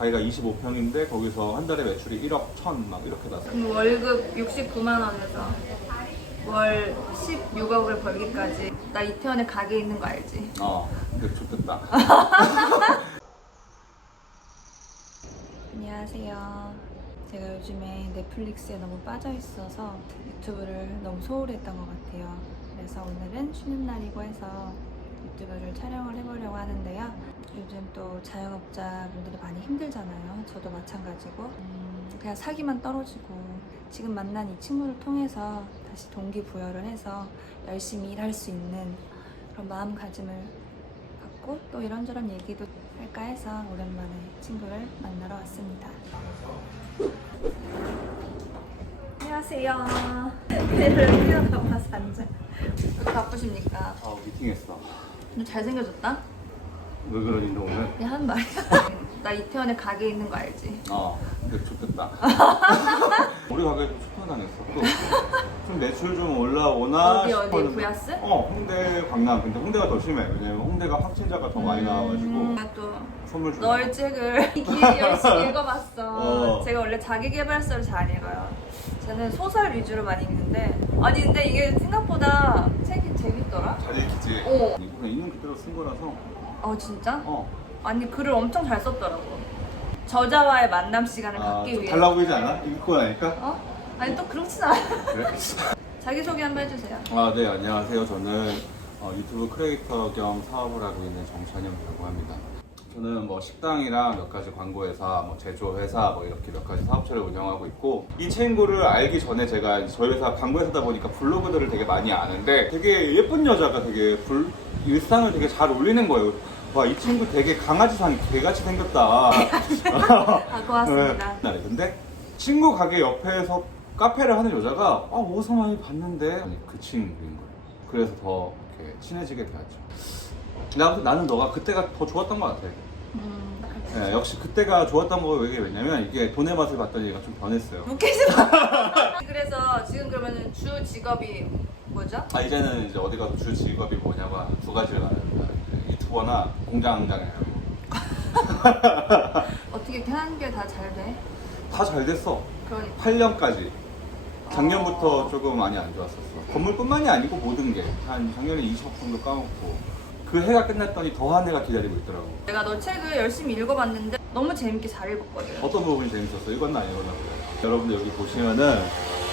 가게가 25평인데 거기서 한 달에 매출이 1억 1천 막 이렇게 났어요. 월급 69만 원에서 월 16억을 벌기까지 나 이태원에 가게 있는 거 알지? 근데 좋겠다. 안녕하세요. 제가 요즘에 넷플릭스에 너무 빠져 있어서 유튜브를 너무 소홀히 했던 것 같아요. 그래서 오늘은 쉬는 날이고 해서 유튜브를 촬영을 해보려고 하는데요. 요즘 또 자영업자분들이 많이 힘들잖아요. 저도 마찬가지고 그냥 사기만 떨어지고 지금 만난 이 친구를 통해서 다시 동기부여를 해서 열심히 일할 수 있는 그런 마음가짐을 갖고 또 이런저런 얘기도 할까 해서 오랜만에 친구를 만나러 왔습니다. 안녕하세요. 배를 뛰어넘어서 앉아. 왜 바쁘십니까? 미팅했어. 너 잘생겨졌다? 왜 그러니 너 오늘? 그냥 하는 말이야. 나 이태원에 가게 있는 거 알지? 근데 좋겠다. 우리 가게 좀 추천당했어. 좀 매출 좀 올라오나 어디 싶었는데. 부야스? 홍대 강남. 근데 홍대가 더 심해. 왜냐면 홍대가 확진자가 더 많이 나와가지고 내가 또 선물 좀. 너의 책을 열심히 읽어봤어. 어. 제가 원래 자기계발서를 잘 안 읽어요. 저는 소설 위주로 많이 읽는데 아니 근데 이게 생각보다 책이 재밌더라? 잘 읽히지? 어. 그냥 있는 그대로 쓴 거라서. 진짜? 어. 아니 글을 엄청 잘 썼더라고. 저자와의 만남 시간을 갖기 좀 위해. 달라 보이지 않아? 읽고 나니까? 아니 또 그렇진 않아. 그래? 자기소개 한번 해주세요. 네, 안녕하세요. 저는 유튜브 크리에이터 겸 사업을 하고 있는 정찬영이라고 합니다. 저는 뭐 식당이랑 몇 가지 광고회사, 뭐 제조회사, 뭐 이렇게 몇 가지 사업체를 운영하고 있고, 이 친구를 알기 전에 제가 저희 회사 광고회사다 보니까 블로그들을 되게 많이 아는데 되게 예쁜 여자가 되게 일상을 되게 잘 올리는 거예요. 와, 이 친구 되게 강아지상 개같이 생겼다. 고맙습니다. 네. 근데 친구 가게 옆에서 카페를 하는 여자가 어디서 많이 봤는데 아니, 그 친구인 거예요. 그래서 더 이렇게 친해지게 되었죠. 나는 너가 그때가 더 좋았던 것 같아. 네, 역시 그때가 좋았던 거 왜냐면 이게 돈의 맛을 봤더니 얘가 좀 변했어요. 웃기지 마. 그래서 지금 그러면 주 직업이 뭐죠? 이제는 이제 어디 가서 주 직업이 뭐냐고 하면 두 가지를 말합니다. 유튜버나 공장장에 어떻게 이렇게 하는 게 다 잘 돼? 다 잘 됐어. 그러니까 8년까지. 작년부터 조금 많이 안 좋았었어. 건물뿐만이 아니고 모든 게. 한 작년에 20억 정도 까먹고. 그 해가 끝났더니 더한 해가 기다리고 있더라고. 내가 너 책을 열심히 읽어봤는데 너무 재밌게 잘 읽었거든. 어떤 부분이 재밌었어? 읽었나 안 읽었나 보다. 여러분들 여기 보시면은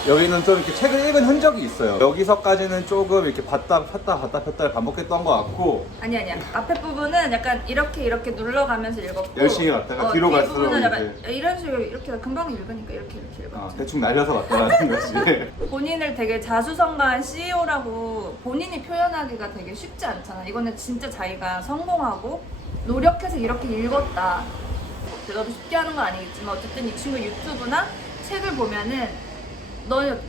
여기는 좀 이렇게 책을 읽은 흔적이 있어요. 여기서까지는 조금 이렇게 봤다 폈다를 반복했던 것 같고 아니야. 앞에 부분은 약간 이렇게 눌러가면서 읽었고 열심히 갔다가 뒤로 뒤에 갈수록 부분은 약간 이제 이런 식으로 이렇게 금방 읽으니까 이렇게 읽었지. 대충 날려서 왔다라는 거지. 본인을 되게 자수성가한 CEO라고 본인이 표현하기가 되게 쉽지 않잖아. 이거는 진짜 자기가 성공하고 노력해서 이렇게 읽었다. 내가 도 쉽게 하는 건 아니겠지만 어쨌든 이 친구 유튜브나 책을 보면은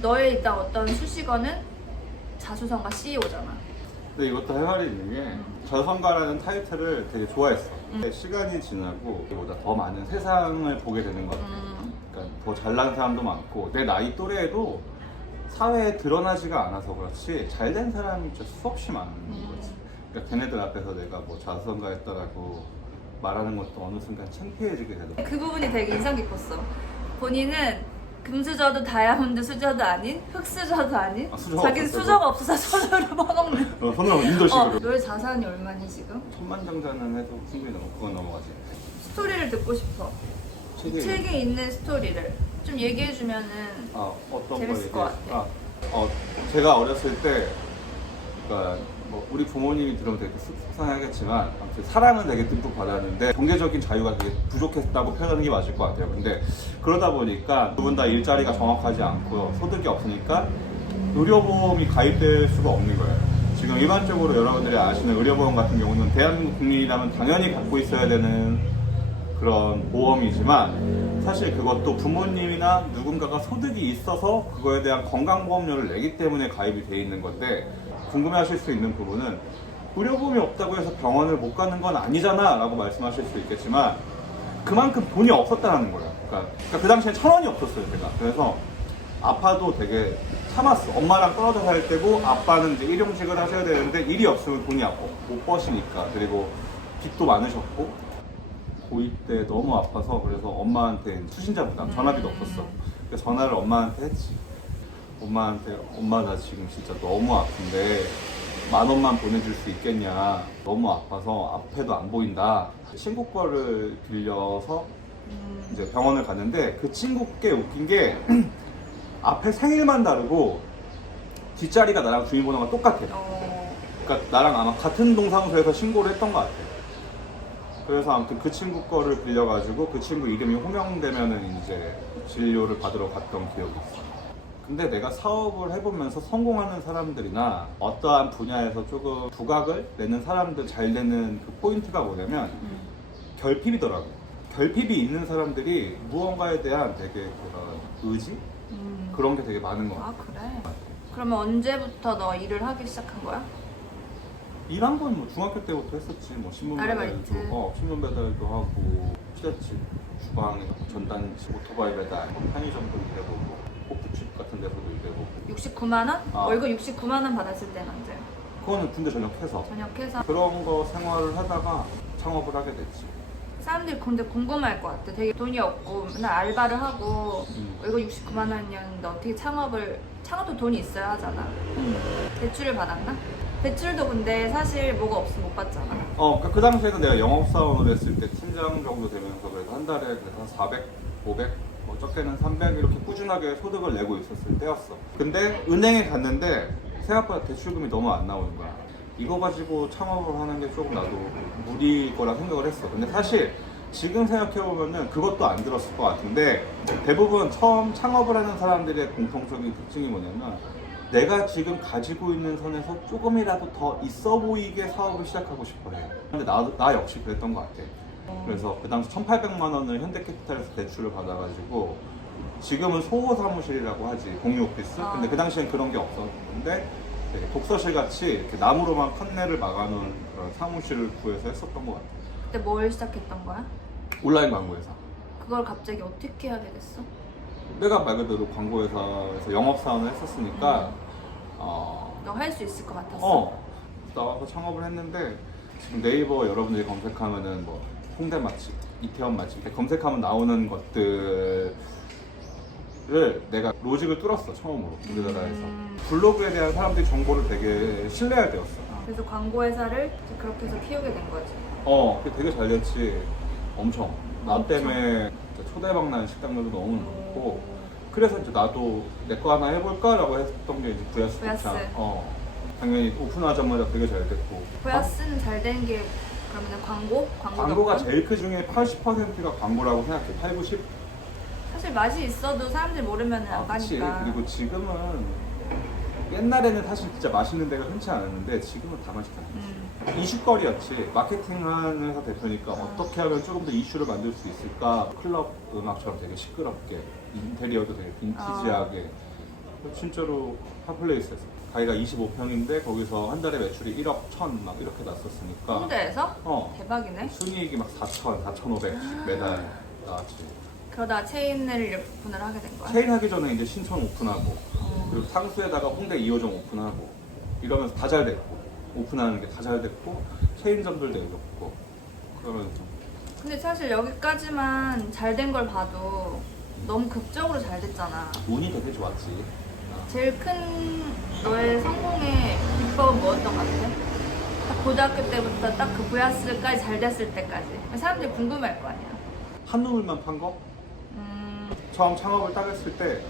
너의 일단 어떤 수식어는 자수성가 CEO잖아. 근데 이것도 할 말이 있는 게 저성가라는 타이틀을 되게 좋아했어. 시간이 지나고 보다 더 많은 세상을 보게 되는 것 같아. 그러니까 더 잘난 사람도 많고 내 나이 또래에도 사회에 드러나지가 않아서 그렇지 잘된 사람이 진짜 수없이 많은 거지. 그러니까 걔네들 앞에서 내가 뭐 자수성가했다라고 말하는 것도 어느 순간 창피해지게 되더라고. 그 부분이 되게 인상 깊었어. 본인은 금수저도 다이아몬드 수저도 아닌 흑수저도 아닌 수저가 자기는 없었어. 수저가 없어서 손으로 퍼먹는. 손으로 인도식으로. 너의 자산이 얼마니 지금? 천만장자는 해도 충분히 그건 넘어가지. 스토리를 듣고 싶어. 책에 책에 있는 스토리를 좀 얘기해주면은 어떤 재밌을 걸 것 같아. 제가 어렸을 때, 그러니까 뭐 우리 부모님이 들으면 되게 속상하겠지만 아무튼 사랑은 되게 듬뿍 받았는데 경제적인 자유가 되게 부족했다고 표현하는 게 맞을 것 같아요. 근데 그러다 보니까 두 분 다 일자리가 정확하지 않고 소득이 없으니까 의료보험이 가입될 수가 없는 거예요. 지금 일반적으로 여러분들이 아시는 의료보험 같은 경우는 대한민국 국민이라면 당연히 갖고 있어야 되는 그런 보험이지만 사실 그것도 부모님이나 누군가가 소득이 있어서 그거에 대한 건강보험료를 내기 때문에 가입이 돼 있는 건데 궁금해하실 수 있는 부분은 의료보험이 없다고 해서 병원을 못 가는 건 아니잖아 라고 말씀하실 수 있겠지만 그만큼 돈이 없었다는 거예요. 그러니까 그 당시엔 1,000원이 없었어요 제가. 그래서 아파도 되게 참았어. 엄마랑 떨어져 살 때고 아빠는 이제 일용직을 하셔야 되는데 일이 없으면 돈이 못 버시니까. 그리고 빚도 많으셨고 고2 때 너무 아파서 그래서 엄마한테 수신자 부담 전화비도 없었어. 그래서 전화를 엄마한테 했지. 엄마한테 엄마 나 지금 진짜 너무 아픈데 10,000원만 보내줄 수 있겠냐. 너무 아파서 앞에도 안 보인다. 친구 거를 빌려서 이제 병원을 갔는데 그 친구 께 웃긴 게 앞에 생일만 다르고 뒷자리가 나랑 주민번호가 똑같아. 그러니까 나랑 아마 같은 동사무소에서 신고를 했던 것 같아. 그래서 아무튼 그 친구 거를 빌려가지고 그 친구 이름이 호명되면은 이제 진료를 받으러 갔던 기억이 있어. 근데 내가 사업을 해보면서 성공하는 사람들이나 어떠한 분야에서 조금 부각을 내는 사람들 잘 되는 그 포인트가 뭐냐면 결핍이더라고. 결핍이 있는 사람들이 무언가에 대한 되게 그런 의지? 그런 게 되게 많은 것 같아. 아 그래? 그러면 언제부터 너 일을 하기 시작한 거야? 일한 건 뭐 중학교 때부터 했었지. 뭐 신문 아르바이트. 배달도, 신문 배달도 하고, 피자집, 주방, 전단지, 오토바이 배달, 뭐 편의점도 일해보고, 호프집 같은 데서도 일해보고. 69만 원? 아. 월급 69만 원 받았을 때는 언제? 그거는 군대 전역해서 전역해서 그런 거 생활을 하다가 창업을 하게 됐지. 사람들이 근데 궁금할 것 같아. 되게 돈이 없고 맨날 알바를 하고 월급 69만 원이었는데 어떻게 창업도 돈이 있어야 하잖아. 대출을 받았나? 대출도 근데 사실 뭐가 없으면 못 받잖아. 그러니까 그 당시에는 내가 영업사원을 했을 때 팀장 정도 되면서 그래도 한 달에 그래도 한 400, 500, 뭐 적게는 300 이렇게 꾸준하게 소득을 내고 있었을 때였어. 근데 은행에 갔는데 생각보다 대출금이 너무 안 나오는 거야. 이거 가지고 창업을 하는 게 조금 나도 무리일 거라 생각을 했어. 근데 사실 지금 생각해보면은 그것도 안 들었을 것 같은데 대부분 처음 창업을 하는 사람들의 공통적인 특징이 뭐냐면 내가 지금 가지고 있는 선에서 조금이라도 더 있어 보이게 사업을 시작하고 싶어 해. 근데 나 역시 그랬던 것 같아. 그래서 그 당시 1,800만 원을 현대캐피탈에서 대출을 받아가지고 지금은 소호 사무실이라고 하지, 공유 오피스. 근데 그 당시엔 그런 게 없었는데 되게 독서실 같이 이렇게 나무로만 판넬을 막아놓은 그런 사무실을 구해서 했었던 것 같아. 그때 뭘 시작했던 거야? 온라인 광고회사. 그걸 갑자기 어떻게 하게 됐어? 내가 말 그대로 광고회사에서 영업사원을 했었으니까 너 할 수 있을 것 같았어? 나와서 창업을 했는데 지금 네이버 여러분들이 검색하면은 뭐 홍대 맛집, 이태원 맛집 이렇게 검색하면 나오는 것들을 내가 로직을 뚫었어 처음으로 우리나라에서. 블로그에 대한 사람들이 정보를 되게 신뢰할 때였어. 그래서 광고회사를 그렇게 해서 키우게 된 거지. 그게 되게 잘 됐지. 엄청. 나 때문에 진짜 초대박 난 식당들도 너무 많고. 그래서 이제 나도 내 거 하나 해볼까라고 했던 게 이제 부야스 부야스. 도착. 당연히 오픈하자마자 되게 잘 됐고. 부야스는 잘 된 게 그러면 광고? 광고가 덕분? 제일 크 중에 80%가 광고라고 생각해. 8, 90? 사실 맛이 있어도 사람들이 모르면 안 그치. 가니까. 그리고 지금은 옛날에는 사실 진짜 맛있는 데가 흔치 않았는데 지금은 다 맛있잖아. 이슈거리였지. 마케팅하는 회사 대표니까 어떻게 하면 조금 더 이슈를 만들 수 있을까. 클럽 음악처럼 되게 시끄럽게, 인테리어도 되게 빈티지하게. 진짜로 핫플레이스에서 가게가 25평인데 거기서 한 달에 매출이 1억 1천 막 이렇게 났었으니까. 홍대에서? 대박이네. 순이익이 막 4천, 4,500 매달 나왔지. 그러다가 체인을 오픈을 하게 된 거야? 체인 하기 전에 이제 신촌 오픈하고 그리고 상수에다가 홍대 2호점 오픈하고 이러면서 다 잘 됐고 오픈하는 게 다 잘 됐고 체인점들 내줬고 그러면서. 근데 사실 여기까지만 잘 된 걸 봐도 너무 극적으로 잘 됐잖아. 운이 되게 좋았지. 제일 큰 너의 성공의 비법은 뭐였던 것 같아? 딱 고등학교 때부터 딱 그 부야스까지 잘 됐을 때까지. 사람들이 궁금할 거 아니야. 한눈물만 판 거? 처음 창업을 딱 했을 때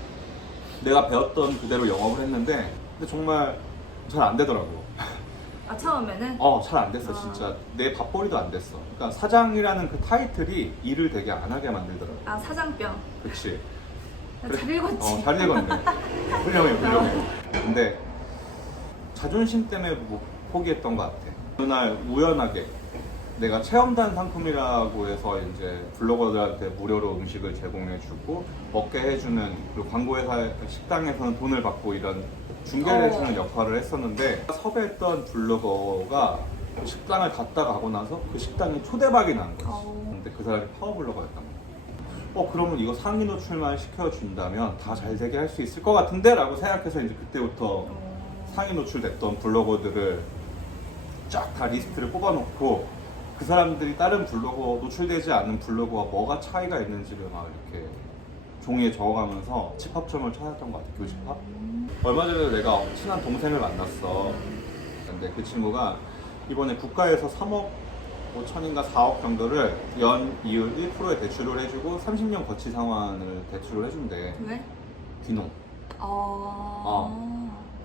내가 배웠던 그대로 영업을 했는데 근데 정말 잘 안 되더라고. 아 처음에는? 잘 안 됐어 진짜. 내 밥벌이도 안 됐어. 그러니까 사장이라는 그 타이틀이 일을 되게 안 하게 만들더라고. 아 사장병. 그치. 나 잘 읽었지. 잘 읽었네. 훌륭해. 근데 자존심 때문에 못 포기했던 것 같아. 어느 날 우연하게 내가 체험단 상품이라고 해서 이제 블로거들한테 무료로 음식을 제공해주고 먹게 해주는, 그리고 광고회사 식당에서는 돈을 받고 이런 중개를 해주는 역할을 했었는데 섭외했던 블로거가 그 식당을 갔다 가고 나서 그 식당이 초대박이 난 거지. 근데 그 사람이 파워블로거였단 말이야. 그러면 이거 상위 노출만 시켜준다면 다 잘 되게 할 수 있을 것 같은데? 라고 생각해서 이제 그때부터 상위 노출됐던 블로거들을 쫙 다 리스트를 뽑아놓고 그 사람들이 다른 블로거, 노출되지 않는 블로거와 뭐가 차이가 있는지를 막 이렇게 종이에 적어가면서 집합점을 찾았던 것 같아, 교집합. 얼마 전에 내가 친한 동생을 만났어. 근데 그 친구가 이번에 국가에서 3억 5천인가 4억 정도를 연 이율 1%의 대출을 해주고 30년 거치 상환을 대출을 해준대. 왜? 귀농.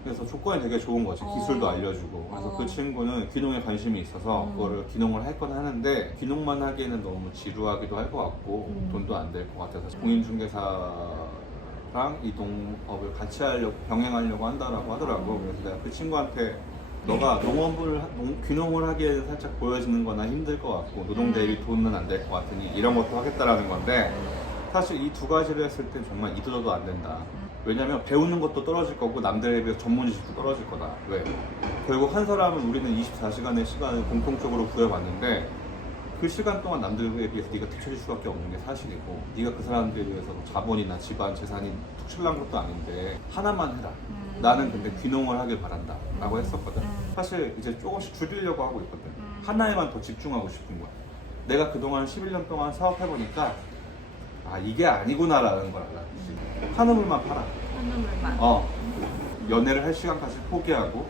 그래서 조건이 되게 좋은 거지. 기술도 알려주고. 그래서 그 친구는 귀농에 관심이 있어서 그거를 귀농을 할 건 하는데 귀농만 하기에는 너무 지루하기도 할 것 같고 돈도 안 될 것 같아서 공인중개사랑 이 농업을 같이 하려고 병행하려고 한다라고 하더라고. 그래서 내가 그 친구한테 너가 귀농을 하기에는 살짝 보여지는 거나 힘들 것 같고 노동 대비 돈은 안 될 것 같으니 이런 것도 하겠다라는 건데 사실 이 두 가지를 했을 땐 정말 이도저도 안 된다. 왜냐면 배우는 것도 떨어질 거고 남들에 비해서 전문 지식도 떨어질 거다. 왜? 결국 한 사람은 우리는 24시간의 시간을 공통적으로 부여받는데 그 시간 동안 남들에 비해서 네가 뒤처질 수밖에 없는 게 사실이고 네가 그 사람들에 비해서 뭐 자본이나 집안, 재산이 툭칠난 것도 아닌데 하나만 해라. 나는 근데 귀농을 하길 바란다 라고 했었거든. 사실 이제 조금씩 줄이려고 하고 있거든. 하나에만 더 집중하고 싶은 거야. 내가 그동안 11년 동안 사업해보니까 아 이게 아니구나라는 걸 알았지. 한우물만 팔아. 한우물만. 연애를 할 시간까지 포기하고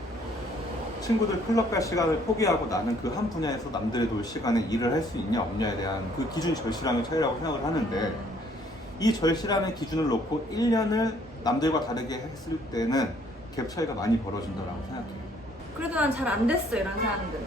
친구들 클럽 갈 시간을 포기하고 나는 그 한 분야에서 남들의 놀 시간에 일을 할 수 있냐 없냐에 대한 그 기준 절실함의 차이라고 생각을 하는데 이 절실함의 기준을 놓고 1년을 남들과 다르게 했을 때는 갭 차이가 많이 벌어진다고 생각해. 그래도 난 잘 안 됐어 이런 사람들은.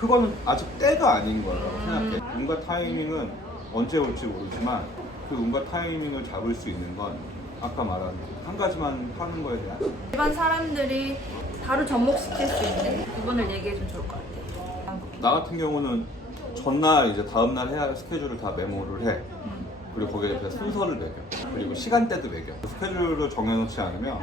그거는 아직 때가 아닌 거라고 생각해. 운과 타이밍은 언제 올지 모르지만 그 운과 타이밍을 잡을 수 있는 건 아까 말한 한 가지만 하는 거에 대한 일반 사람들이 바로 접목시킬 수 있는 부분을 얘기해주면 좋을 것 같아. 나 같은 경우는 전날 이제 다음날 해야 할 스케줄을 다 메모를 해. 그리고 거기에 대해서 순서를 매겨. 그리고 시간대도 매겨. 스케줄을 정해놓지 않으면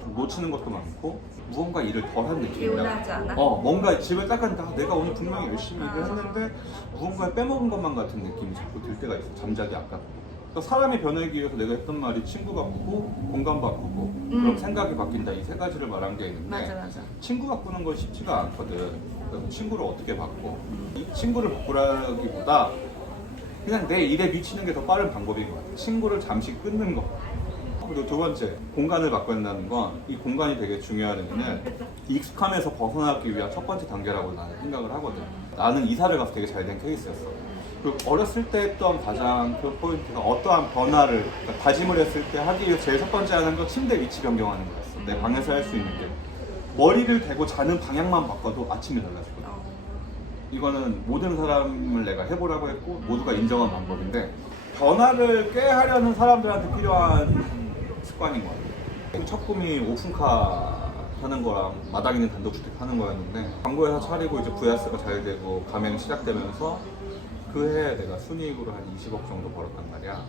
좀 놓치는 것도 많고 무언가 일을 덜 한 느낌이야. 개운하지 않아? 뭔가 집을 딱 간다. 내가 오늘 분명히 열심히 일을 했는데 무언가를 빼먹은 것만 같은 느낌이 자꾸 들 때가 있어. 잠자기 아깝고. 그러니까 사람이 변하기 위해서 내가 했던 말이 친구 바꾸고 공간 바꾸고 그럼 생각이 바뀐다. 이 세 가지를 말한 게 있는데 맞아. 친구 바꾸는 건 쉽지가 않거든. 그럼 친구를 어떻게 바꿔? 이 친구를 바꾸라기보다 그냥 내 일에 미치는 게 더 빠른 방법인 것 같아. 친구를 잠시 끊는 거. 그리고 두 번째, 공간을 바꾼다는 건 이 공간이 되게 중요한 의미는 익숙함에서 벗어나기 위한 첫 번째 단계라고 나는 생각을 하거든. 나는 이사를 가서 되게 잘 된 케이스였어. 그 어렸을 때 했던 가장 큰 포인트가 어떠한 변화를 그러니까 다짐을 했을 때 하기 위해 제일 첫 번째 하는 건 침대 위치 변경하는 거였어. 내 방에서 할 수 있는 게. 머리를 대고 자는 방향만 바꿔도 아침이 달라지거든. 이거는 모든 사람을 내가 해보라고 했고 모두가 인정한 방법인데 변화를 꾀하려는 사람들한테 필요한 습관인 것 같아요. 첫 꿈이 오픈카 하는 거랑 마당 있는 단독주택 하는 거였는데 광고회사 차리고 이제 부야스가 잘 되고 가맹 시작되면서 그 해에 내가 순이익으로 한 20억 정도 벌었단 말이야.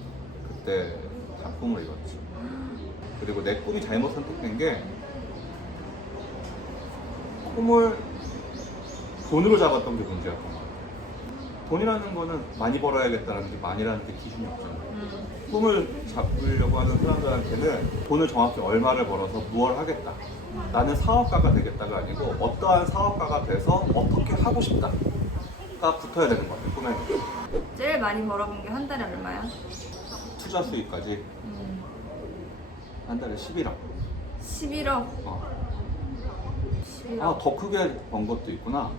그때 다 꿈을 이뤘지. 그리고 내 꿈이 잘못 선택된 게 꿈을 돈으로 잡았던 게 문제였던 것 같아. 돈이라는 거는 많이 벌어야겠다는 게 많이라는 게 기준이 없잖아. 꿈을 잡으려고 하는 사람들한테는 돈을 정확히 얼마를 벌어서 무엇을 하겠다. 나는 사업가가 되겠다가 아니고 어떠한 사업가가 돼서 어떻게 하고 싶다가 붙어야 되는 것 같아, 꿈에는. 제일 많이 벌어본 게 한 달에 얼마야? 투자 수익까지 한 달에 11억. 11억. 11억. 더 크게 번 것도 있구나.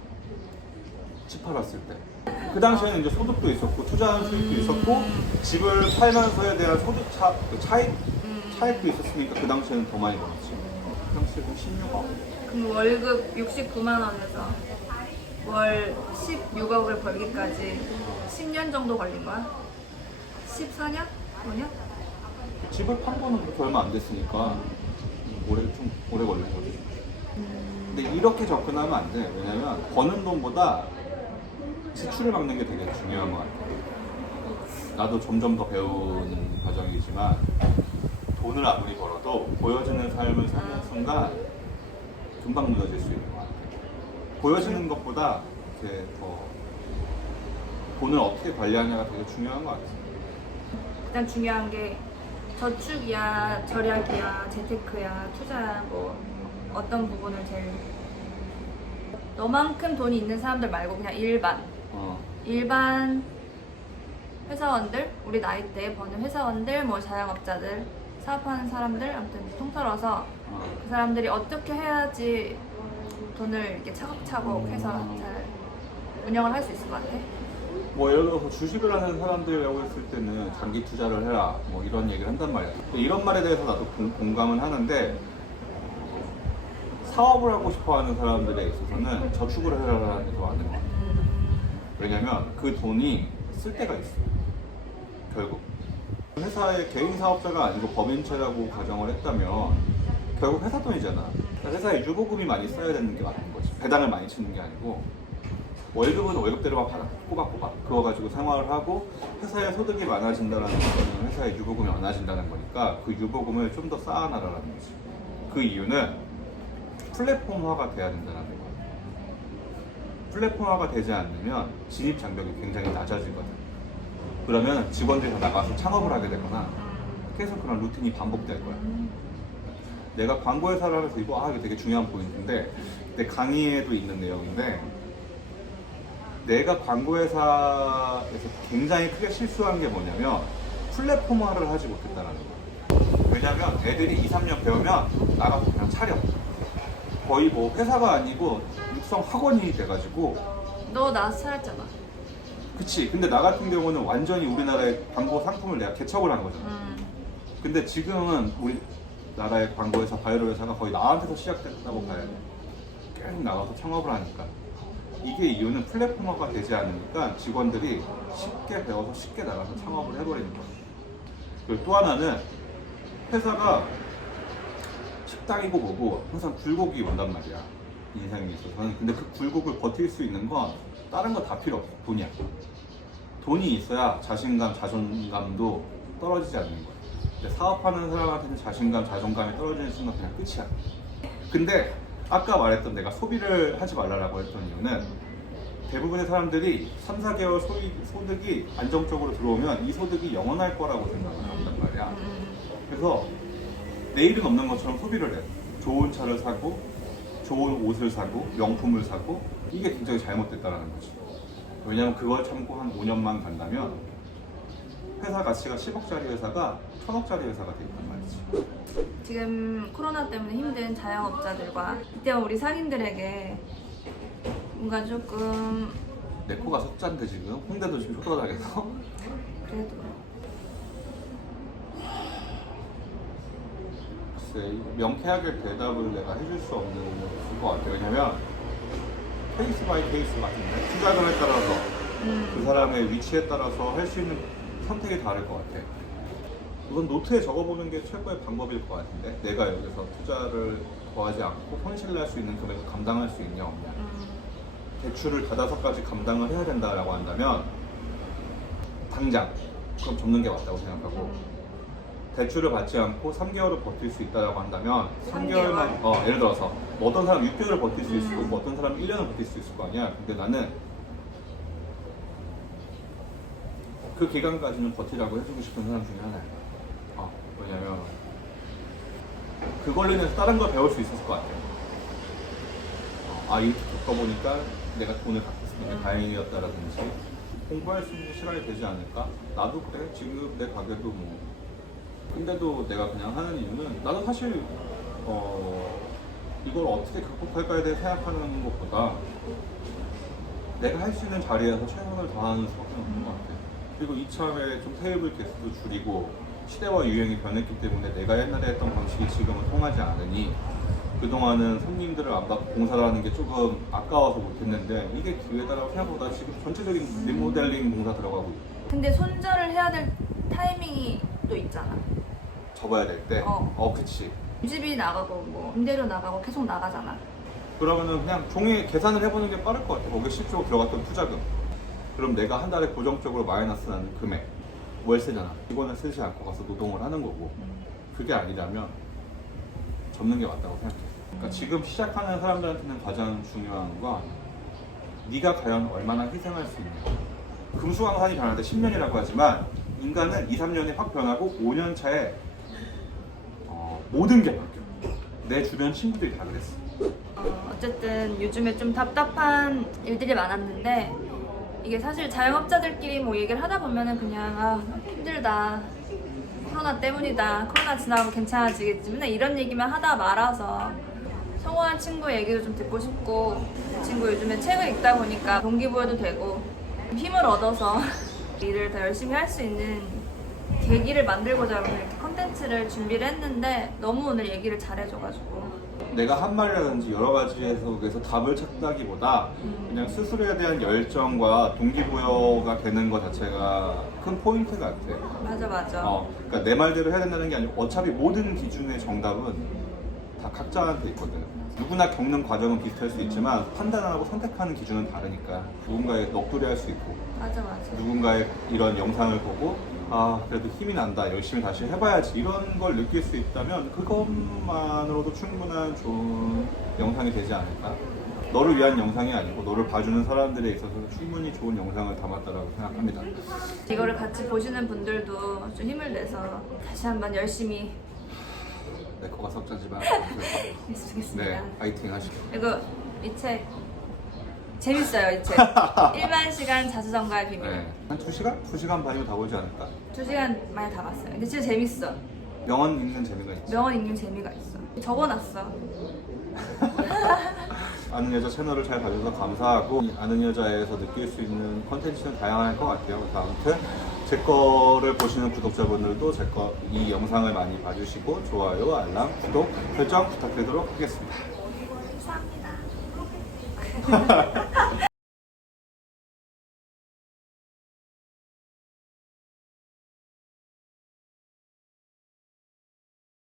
집 팔았을 때. 그 당시에는 이제 소득도 있었고 투자한 수익도 있었고 집을 팔면서에 대한 소득 차익도 있었으니까 그 당시에는 더 많이 벌었지. 그 당시에 16억. 그럼 월급 69만 원에서 월 16억을 벌기까지 10년 정도 걸린 거야? 14년? 5년? 집을 판 거는 그렇게 얼마 안 됐으니까 좀 오래 걸렸거든. 근데 이렇게 접근하면 안 돼. 왜냐면 버는 돈보다 지출을 막는 게 되게 중요한 것 같아. 나도 점점 더 배우는 과정이지만 돈을 아무리 벌어도 보여지는 삶을 사는 순간 금방 무너질 수 있는 것 같아. 보여지는 것보다 이렇게 더 돈을 어떻게 관리하냐가 되게 중요한 것 같아. 가장 중요한 게 저축이야, 절약이야, 재테크야, 투자야, 뭐 어떤 부분을 제일 너만큼 돈이 있는 사람들 말고 그냥 일반 일반 회사원들, 우리 나이대에 버는 회사원들, 뭐 자영업자들, 사업하는 사람들, 아무튼 통틀어서 그 사람들이 어떻게 해야지 돈을 이렇게 차곡차곡 해서 잘 운영을 할 수 있을 것 같아? 뭐 예를 들어서 주식을 하는 사람들이라고 했을 때는 장기 투자를 해라 뭐 이런 얘기를 한단 말이야. 이런 말에 대해서 나도 공감은 하는데 사업을 하고 싶어 하는 사람들에 있어서는 저축을 해라라는 게 더 맞는 것 같아. 왜냐면 그 돈이 쓸 데가 있어. 결국 회사의 개인 사업자가 아니고 법인체라고 가정을 했다면 결국 회사 돈이잖아. 그러니까 회사에 유보금이 많이 쌓여야 되는 게 맞는 거지. 배당을 많이 치는 게 아니고 월급은 월급대로만 받아 꼬박꼬박 그거 가지고 생활을 하고 회사의 소득이 많아진다는 거는 회사의 유보금이 많아진다는 거니까 그 유보금을 좀 더 쌓아놔라는 거지. 그 이유는 플랫폼화가 돼야 된다는 거야. 플랫폼화가 되지 않으면 진입 장벽이 굉장히 낮아지거든. 그러면 직원들이 다 나가서 창업을 하게 되거나 계속 그런 루틴이 반복될 거야. 내가 광고회사를 하면서 이거 되게 중요한 포인트인데 내 강의에도 있는 내용인데 내가 광고회사에서 굉장히 크게 실수한 게 뭐냐면 플랫폼화를 하지 못했다는 거야. 왜냐면 애들이 2, 3년 배우면 나가서 그냥 차려. 거의 뭐 회사가 아니고 육성 학원이 돼가지고 너 나와서 차렸잖아. 그치. 근데 나 같은 경우는 완전히 우리나라의 광고 상품을 내가 개척을 한 거잖아. 근데 지금은 우리나라의 광고회사, 바이럴 회사가 거의 나한테서 시작됐다고 봐야 돼. 계속 나가서 창업을 하니까. 이게 이유는 플랫폼화가 되지 않으니까 직원들이 쉽게 배워서 쉽게 나가서 창업을 해버리는 거예요. 그리고 또 하나는 회사가 식당이고 뭐고 항상 굴곡이 온단 말이야. 인생에 있어서는. 근데 그 굴곡을 버틸 수 있는 건 다른 거 다 필요 없어. 돈이야. 돈이 있어야 자신감, 자존감도 떨어지지 않는 거야. 근데 사업하는 사람한테는 자신감, 자존감이 떨어지는 순간 그냥 끝이야. 근데 아까 말했던 내가 소비를 하지 말라고 했던 이유는 대부분의 사람들이 3, 4개월 소득이 안정적으로 들어오면 이 소득이 영원할 거라고 생각을 한단 말이야. 그래서 내일은 없는 것처럼 소비를 해. 좋은 차를 사고, 좋은 옷을 사고, 명품을 사고, 이게 굉장히 잘못됐다는 거지. 왜냐면 그걸 참고 한 5년만 간다면 회사 가치가 10억짜리 회사가 1000억짜리 회사가 돼 있단 말이지. 지금 코로나 때문에 힘든 자영업자들과 이때 우리 상인들에게 뭔가 조금 내 코가 석잔데 지금 홍대도 지금 초토화당해서 그래도 글쎄 명쾌하게 대답을 내가 해줄 수 없는 것 같아요. 왜냐면 케이스 바이 케이스 같은데 투자금에 따라서 그 사람의 위치에 따라서 할 수 있는 선택이 다를 것 같아. 우선 노트에 적어보는 게 최고의 방법일 것 같은데 내가 여기서 투자를 더하지 않고 손실 날 수 있는 금액을 감당할 수 있냐 없냐. 대출을 다다섯까지 감당을 해야 된다라고 한다면 당장 그럼 접는 게 맞다고 생각하고 대출을 받지 않고 3개월을 버틸 수 있다고 한다면 3개월만 예를 들어서 뭐 어떤 사람 6개월을 버틸 수 있을 거고 어떤 사람은 1년을 버틸 수 있을 거 아니야. 근데 나는 그 기간까지는 버티라고 해주고 싶은 사람 중에 하나야. 왜냐면 그걸로 인해서 다른 걸 배울 수 있었을 것 같아요. 이렇게 겪어보니까 내가 돈을 갖고 있으니까 다행이었다라든지 공부할 수 있는 시간이 되지 않을까? 나도 그래. 지금 내 가게도 뭐 근데도 내가 그냥 하는 이유는 나도 사실 이걸 어떻게 극복할까에 대해 생각하는 것보다 내가 할 수 있는 자리에서 최선을 다하는 수밖에 없는 것 같아. 그리고 이참에 좀 테이블 개수도 줄이고 시대와 유행이 변했기 때문에 내가 옛날에 했던 방식이 지금은 통하지 않으니 그동안은 손님들을 안 받고 공사를 하는 게 조금 아까워서 못했는데 이게 기회다라고 생각하고 나 지금 전체적인 리모델링 공사 들어가고 있고. 근데 손절을 해야 될 타이밍이 또 있잖아. 접어야 될 때? 그치. 집이 나가고 뭐 임대료 나가고 계속 나가잖아. 그러면은 그냥 종이에 계산을 해보는 게 빠를 것 같아. 거기에 실제로 들어갔던 투자금. 그럼 내가 한 달에 고정적으로 마이너스 나는 금액. 월세잖아. 직원을 쓰지 않고 가서 노동을 하는 거고. 그게 아니라면 접는 게 맞다고 생각해. 그러니까 지금 시작하는 사람들한테는 가장 중요한 건 네가 과연 얼마나 희생할 수 있냐. 금수강산이 변할 때 10년이라고 하지만 인간은 2, 3년이 확 변하고 5년 차에 모든 게 바뀌어. 내 주변 친구들이 다 그랬어. 어쨌든 요즘에 좀 답답한 일들이 많았는데 이게 사실 자영업자들끼리 뭐 얘기를 하다 보면은 그냥 아 힘들다, 코로나 때문이다, 코로나 지나고 괜찮아지겠지, 맨날 이런 얘기만 하다 말아서 성공한 친구 얘기도 좀 듣고 싶고, 그 친구 요즘에 책을 읽다 보니까 동기부여도 되고 힘을 얻어서 일을 더 열심히 할 수 있는 계기를 만들고자 오늘 이렇게 컨텐츠를 준비를 했는데 너무 오늘 얘기를 잘해줘가지고. 내가 한 말이라든지 여러 가지 속에서 답을 찾다기보다 그냥 스스로에 대한 열정과 동기부여가 되는 것 자체가 큰 포인트 같아. 맞아. 그러니까 내 말대로 해야 된다는 게 아니고 어차피 모든 기준의 정답은 다 각자한테 있거든. 누구나 겪는 과정은 비슷할 수 있지만 판단하고 선택하는 기준은 다르니까 누군가의 넋두리 할 수 있고 맞아. 누군가의 이런 영상을 보고 아 그래도 힘이 난다, 열심히 다시 해봐야지 이런 걸 느낄 수 있다면 그것만으로도 충분한 좋은 영상이 되지 않을까. 너를 위한 영상이 아니고 너를 봐주는 사람들에 있어서 충분히 좋은 영상을 담았다고 생각합니다. 이거를 같이 보시는 분들도 좀 힘을 내서 다시 한번 열심히 내 거가 석자지만 해주겠습니다. 네 파이팅 하시고. 그리고 이 책 재밌어요. 이 책 1만 시간 자수정가의 비밀. 네. 한 2시간? 2시간 반이면 다 보지 않을까? 2시간 만에 다 봤어요. 근데 진짜 재밌어. 명언 읽는 재미가 있지. 명언 읽는 재미가 있어. 적어놨어. 아는 여자 채널을 잘 봐주셔서 감사하고 이 아는 여자에서 느낄 수 있는 컨텐츠는 다양할 것 같아요. 그래서 아무튼 제 거를 보시는 구독자분들도 제 거 이 영상을 많이 봐주시고 좋아요, 알람, 구독, 설정 부탁드리도록 하겠습니다. 감사합니다.